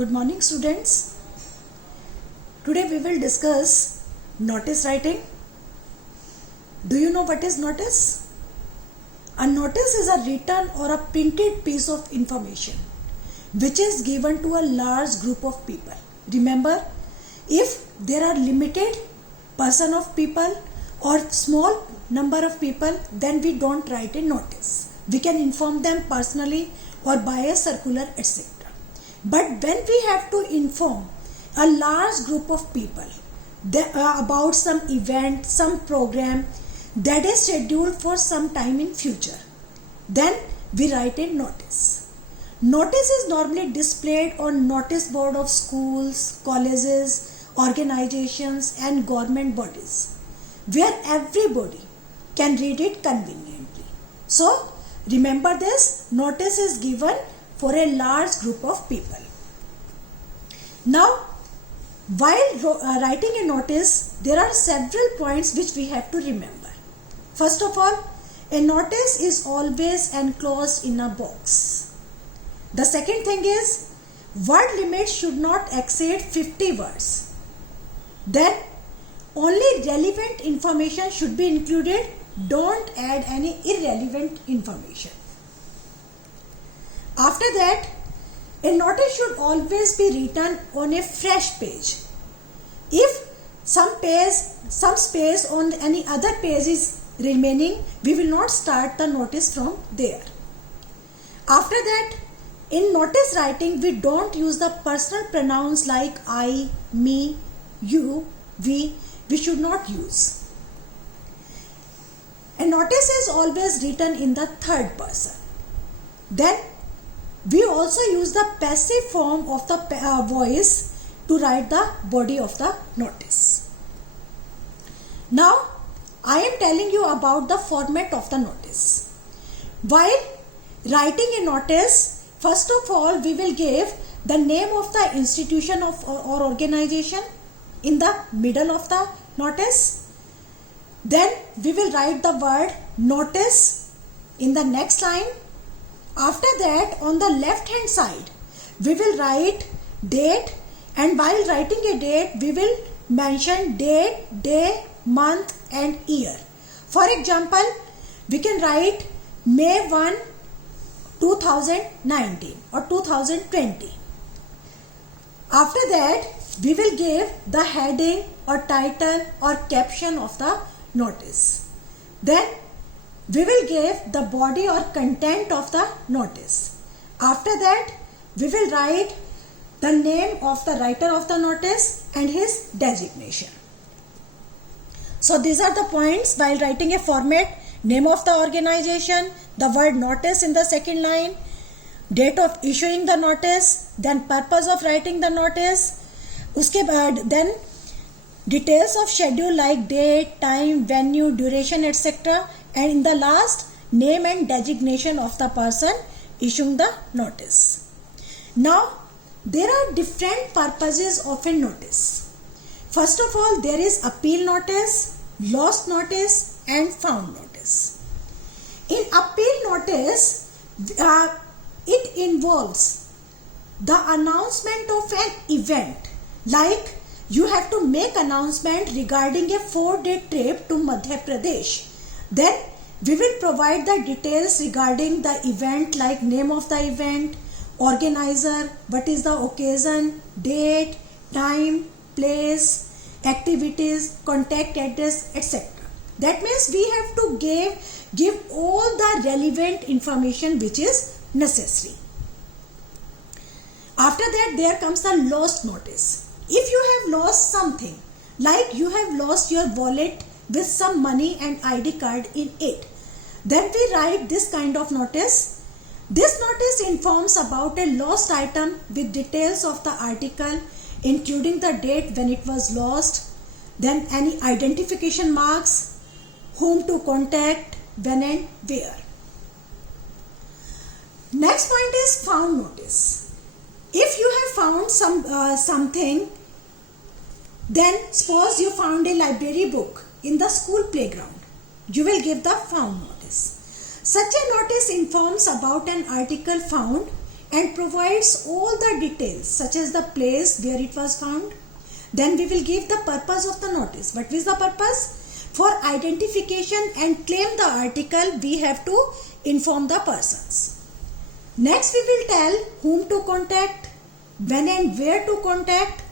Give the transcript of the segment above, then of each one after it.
Good morning, students. Today we will discuss notice writing. Do you know what is notice? A notice is a written or a printed piece of information which is given to a large group of people. Remember, if there are limited person of people or small number of people, then we don't write a notice. We can inform them personally or by a circular, etc. But when we have to inform a large group of people about some event, some program that is scheduled for some time in future, then we write a notice. Notice is normally displayed on notice board of schools, colleges, organizations and government bodies where everybody can read it conveniently. So remember this, notice is given for a large group of people. Now, while writing a notice, there are several points which we have to remember. First of all, a notice is always enclosed in a box. The second thing is, word limit should not exceed 50 words. Then, only relevant information should be included. Don't add any irrelevant information. After that, a notice should always be written on a fresh page. If some space on any other page is remaining, we will not start the notice from there. After that, in notice writing, we don't use the personal pronouns like I, me, you, we should not use. A notice is always written in the third person. Then we also use the passive form of the voice to write the body of the notice. Now, I am telling you about the format of the notice. While writing a notice, first of all, we will give the name of the institution or organization in the middle of the notice. Then we will write the word notice in the next line. After that, on the left hand side, we will write date, and while writing a date, we will mention date, day, month and year. For example, we can write May 1, 2019 or 2020. After that, we will give the heading or title or caption of the notice. Then we will give the body or content of the notice. After that, we will write the name of the writer of the notice and his designation. So these are the points while writing a format: name of the organization, the word notice in the second line, date of issuing the notice, then purpose of writing the notice, uske baad then details of schedule like date, time, venue, duration, etc. And in the last, name and designation of the person issuing the notice. Now, there are different purposes of a notice. First of all, there is appeal notice, lost notice and found notice. In appeal notice, it involves the announcement of an event, like you have to make announcement regarding a 4-day trip to Madhya Pradesh. Then we will provide the details regarding the event like name of the event, organizer, what is the occasion, date, time, place, activities, contact address, etc. That means we have to give all the relevant information which is necessary. After that, there comes the lost notice. If you have lost something, like you have lost your wallet with some money and ID card in it, then we write this kind of notice. This notice informs about a lost item with details of the article, including the date when it was lost, then any identification marks, whom to contact, when and where. Next point is found notice. If you have found something, then suppose you found a library book in the school playground, you will give the found notice. Such a notice informs about an article found and provides all the details such as the place where it was found. Then we will give the purpose of the notice. What is the purpose? For identification and claim the article, we have to inform the persons. Next we will tell whom to contact, when and where to contact,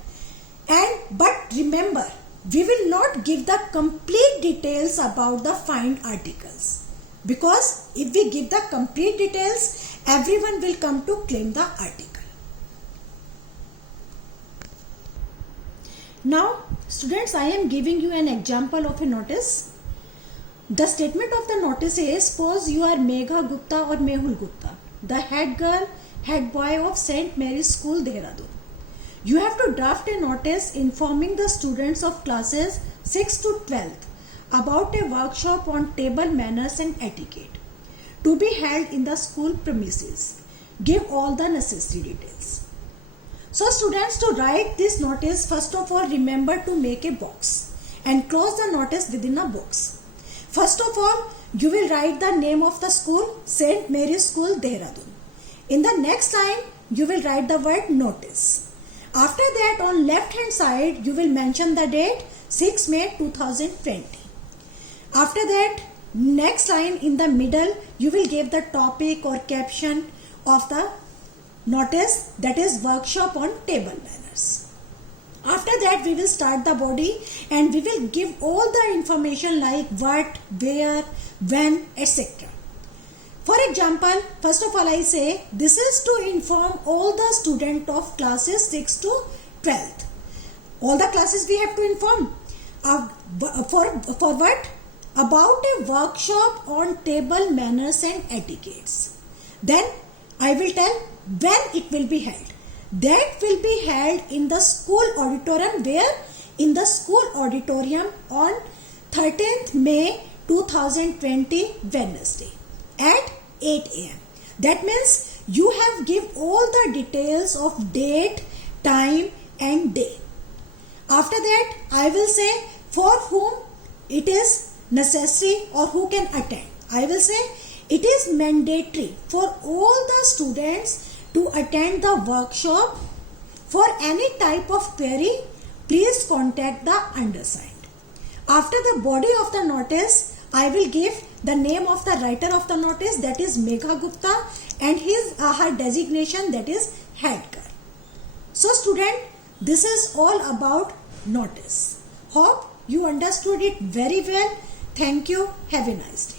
but remember, we will not give the complete details about the find articles, because if we give the complete details, everyone will come to claim the article. Now students, I am giving you an example of a notice. The statement of the notice is, suppose you are Megha Gupta or Mehul Gupta, the head girl, head boy of St. Mary's School, Dehradun. You have to draft a notice informing the students of classes 6th to 12th about a workshop on table manners and etiquette to be held in the school premises. Give all the necessary details. So students, to write this notice, first of all remember to make a box and close the notice within a box. First of all, you will write the name of the school, St. Mary's School, Dehradun. In the next line, you will write the word notice. After that, on left hand side, you will mention the date 6 May 2020. After that, next line in the middle, you will give the topic or caption of the notice, that is workshop on table manners. After that, we will start the body and we will give all the information like what, where, when, etc. For example, first of all I say, this is to inform all the students of classes 6 to 12th. All the classes we have to inform. For what? About a workshop on table manners and etiquettes. Then I will tell when it will be held. That will be held in the school auditorium. Where? In the school auditorium on 13th May 2020 Wednesday at 8 a.m. That means you have give all the details of date, time and day. After that, I will say for whom it is necessary or who can attend. I will say it is mandatory for all the students to attend the workshop. For any type of query, please contact the undersigned. After the body of the notice, I will give the name of the writer of the notice, that is Megha Gupta, and her designation, that is head girl. So student, this is all about notice. Hope you understood it very well. Thank you. Have a nice day.